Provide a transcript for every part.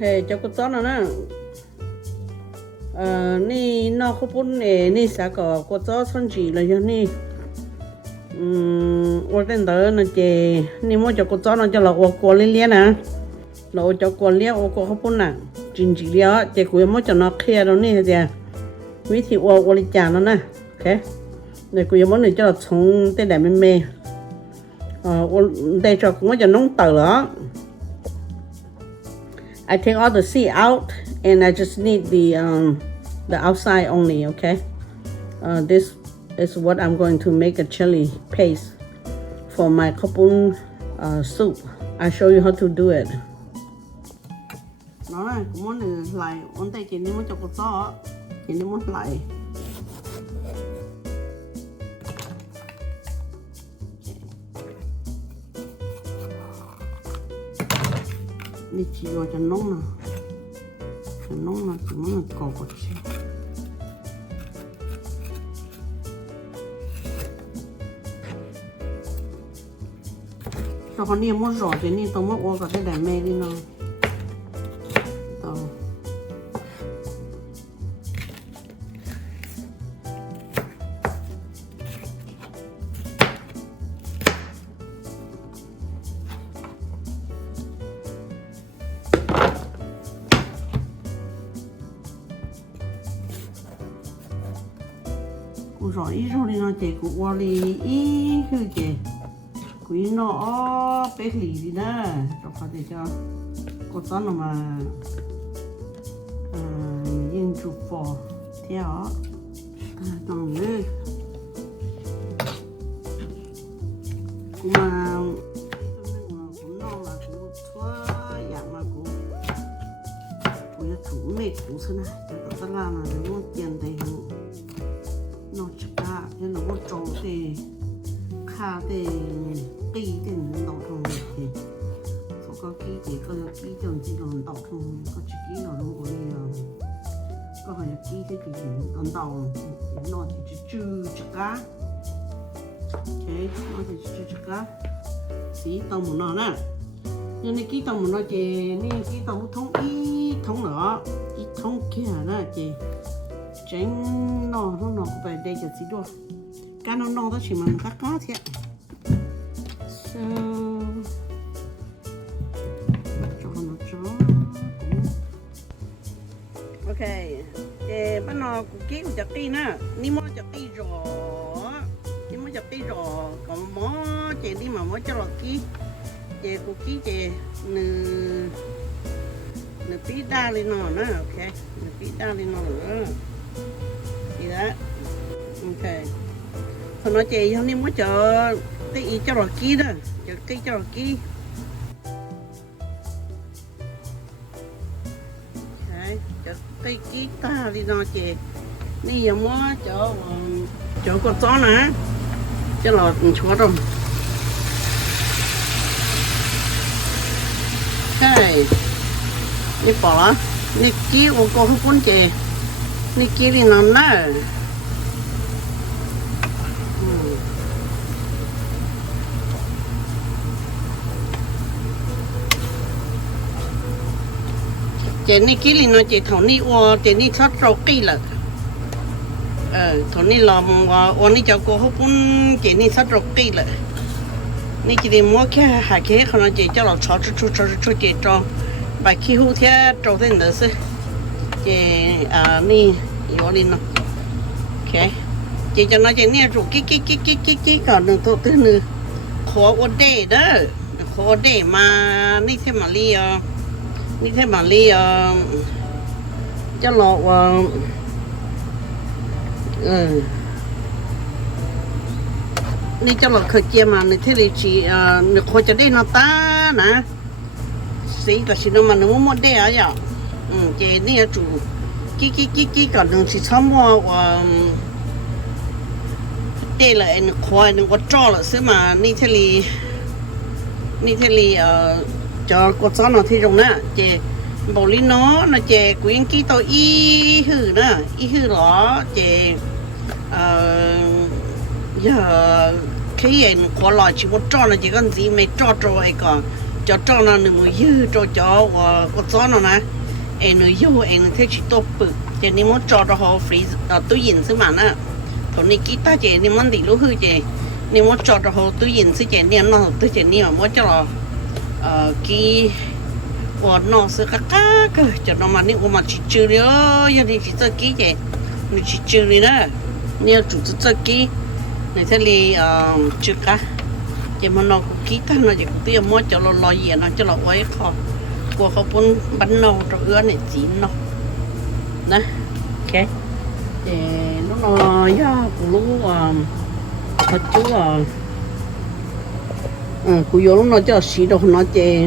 ok cho cô chó nó nè ni nó không muốn nè ni sẽ có cô chó xong chỉ là cho ni ở trên đó nó chỉ ni mua cho cô chó nó cho là cô liên liên nè là cho cô liên cô không muốn nè chính chỉ là chỉ cô mua cho nó kia đâu nè thì vì thì cô liên chả nó nè ok để cô muốn để cho là从这两边咩我带着我就弄到了 I take all the seed out and I just need the outside only, okay? This is what I'm going to make a chili paste for my kapun soup. I'll show you how to do it. Nó này, cũng muốn lại, ổn tay chị đi muốn cho cô gió, chị đi muốn lại. Đi chỉ vào cho nóng nè, chỉ muốn cò cột chứ. Cho con đi muốn rửa thì đi tao mất qua cái đèn mê đi nào. Tao. Cô rõ ít rồi đi nó chạy của qua đi ít hư chạy quý nó bé lì đi nè cho phải để cho cô tao nó mà yên chụp phò theo tầm nữa cũng mà cũng nó là cũng thua dạng mà cũng chủ mệt cũng thế này cho tao làm là để mua tiền thì nó chắc là cho nó có trâu thì khá thì kỳ thì nó thông thì có kỳ thì có kỳ thường chỉ còn đậu thông có chỉ kỳ nó đúng rồi có phải là kỳ thì chỉ còn đậu nó thì chưa chắc cá ok nó thì chưa chắc cá xí tàu một nó nè nhưng này kỳ tàu một nó chỉ này kỳ tàu một thông ít thông nữa ít thông kia nè chị tránh nó phải đây cho xí đua cá nó đó chỉ mình cắt cá thôi so ok để bắt nó cũng kỹ của chặt đi nè đi mua chặt đi rồi còn mó chị đi mà mó cho lọt kỹ chị cũng kỹ chị nửa tí đa lên nó nữa ok nửa tí đa lên nó nữa gì đó ok thôi nói chị không đi muốn chờ tí ý cho lọt kỹ đó chờ kỹ cho lọt kỹ ok chờ tí kỹ ta đi nó chị đi giờ mua chỗ con chó nè cho lọt chúa rồi đây đi bỏ đi kia của cô không muốn chị đi kia đi nó nè chị đi kia đi nó chị thầu đi ô chị đi thoát rau cây là thầu đi làm ô đi cho cô không muốn chị đi thoát rau cây là đi chị đi mua cái hạt cái không nó chị cho nó cho chị cho bài khi hú thế trâu thế nữa chứ chị ni vô đi nó ok chị cho nó chị nè rồi cái còn đừng tốt thế nữa khó ở đây đó khó ở đây mà ni thế mà li cho lọ ni cho lọ khởi kia mà ni thế thì chị khó cho đây nó ta nè xí là xí nó mà nó muốn đây à vậy chị nè chủ cái còn đừng chỉ xong mua đây là anh khoai nó có cho là xí mà ni thế thì cho con chó nó thì dùng nè chị bảo lý nó chị quyến ký tôi y hư đó chị giờ khi anh có loại chỉ có cho là chỉ cần gì mày cho rồi còn cho nó nửa một dư cho có gió nó nè em nửa dư em thấy chỉ tốt bự cho nên muốn cho họ freeze túi yên xứ mà nè thôi nên kỹ ta chị nên muốn đi lúc hư chị nên muốn cho họ túi yên xứ chị nên nó túi chị nên mà muốn cho nó kỹ và nó sẽ cá cơ cho nó mà nếu mà chỉ trừ đi gia đình chỉ cho kỹ chị mình chỉ trừ đi đó nếu chủ cho kỹ này sẽ đi trừ cá chỉ mà nó cũng kỹ ta nó chỉ cũng tiêu mua cho nó lo gì nó cho nó quay khó của họ muốn bánh nâu cho ưa này chín nó nè ok thì nó do của lúc thật chú của vô lúc nó cho xí đâu nó chỉ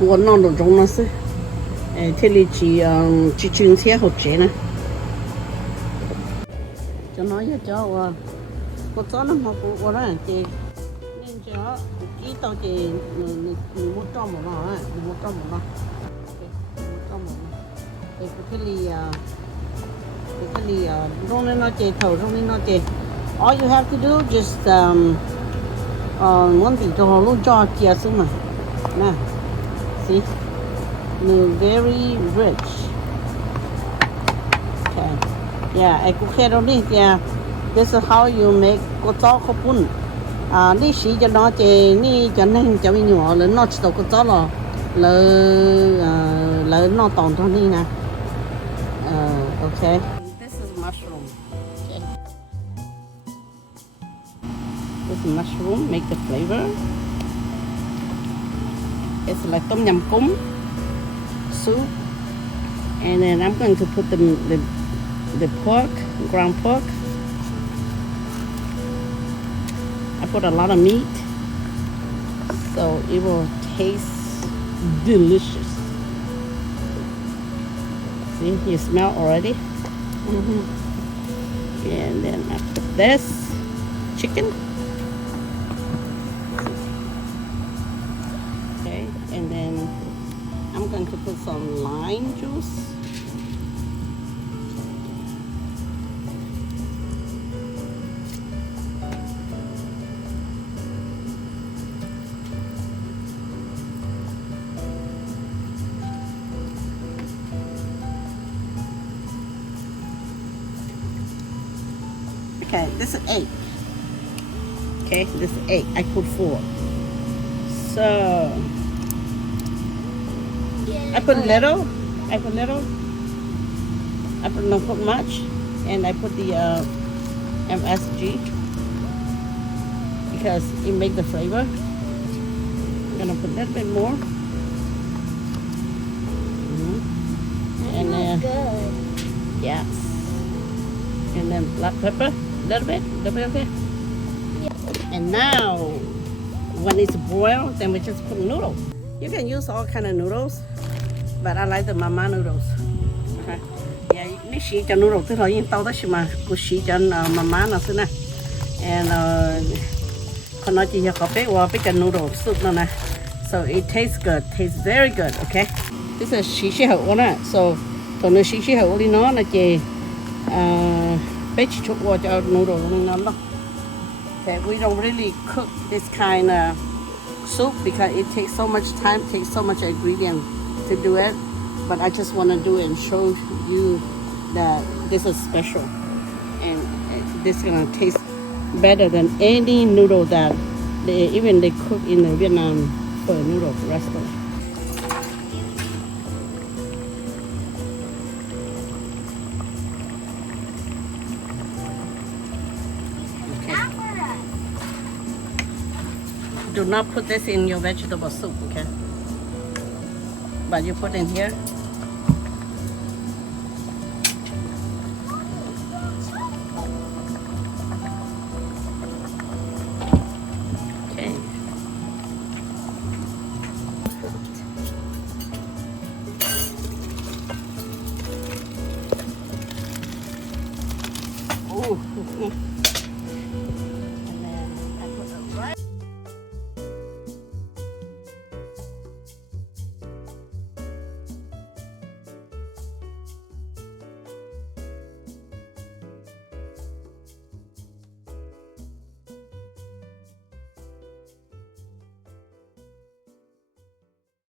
của nó đồ trong nó xí thế thì chỉ chừng xe hộp chế nè cho nó cho có chó nó mà của nó chị nên cho kỹ tao chị một trăm một nó một trăm một nó thì cái lì trong nên nó chị thầu trong nên nó chị all you have to do just muốn thì cho họ luôn cho kia xuống mà nè see very rich okay yeah I cook here only yeah this is how you make cô chó khô bún đi xí cho nó chị ní cho nên cho mình nhỏ lớn nó chỉ tao cô chó là lớn nó toàn cho đi nè okay this is mushroom okay this is mushroom make the flavor it's like tom yum goong soup and then I'm going to put the pork ground pork. I put a lot of meat so it will taste delicious. See, you smell already? And then I put this chicken. Okay, and then I'm going to put some lime juice. Okay, this is 8. Okay, this is 8. I put 4. So I put little. I put not put much, and I put the MSG because it makes the flavor. I'm gonna put a little bit more. And good. Yes. And then black pepper. Little bit, okay? Yeah. And now, when it's boiled, then we just put noodles. You can use all kind of noodles, but I like the mama noodles. Okay. Yeah, this she cho noodles tức là những tao đó mà cô she cho mama nó xí nè. And con nói chỉ có bé và bé cho noodle soup nó nè. So it tastes good, tastes very good, okay? This is she hậu nè. So còn nếu she hậu đi nó là chỉ okay, we don't really cook this kind of soup because it takes so much time, takes so much ingredient to do it. But I just want to do it and show you that this is special, and this is gonna taste better than any noodle that they cook in the Vietnam for a noodle restaurant. Do not put this in your vegetable soup, okay? But you put in here.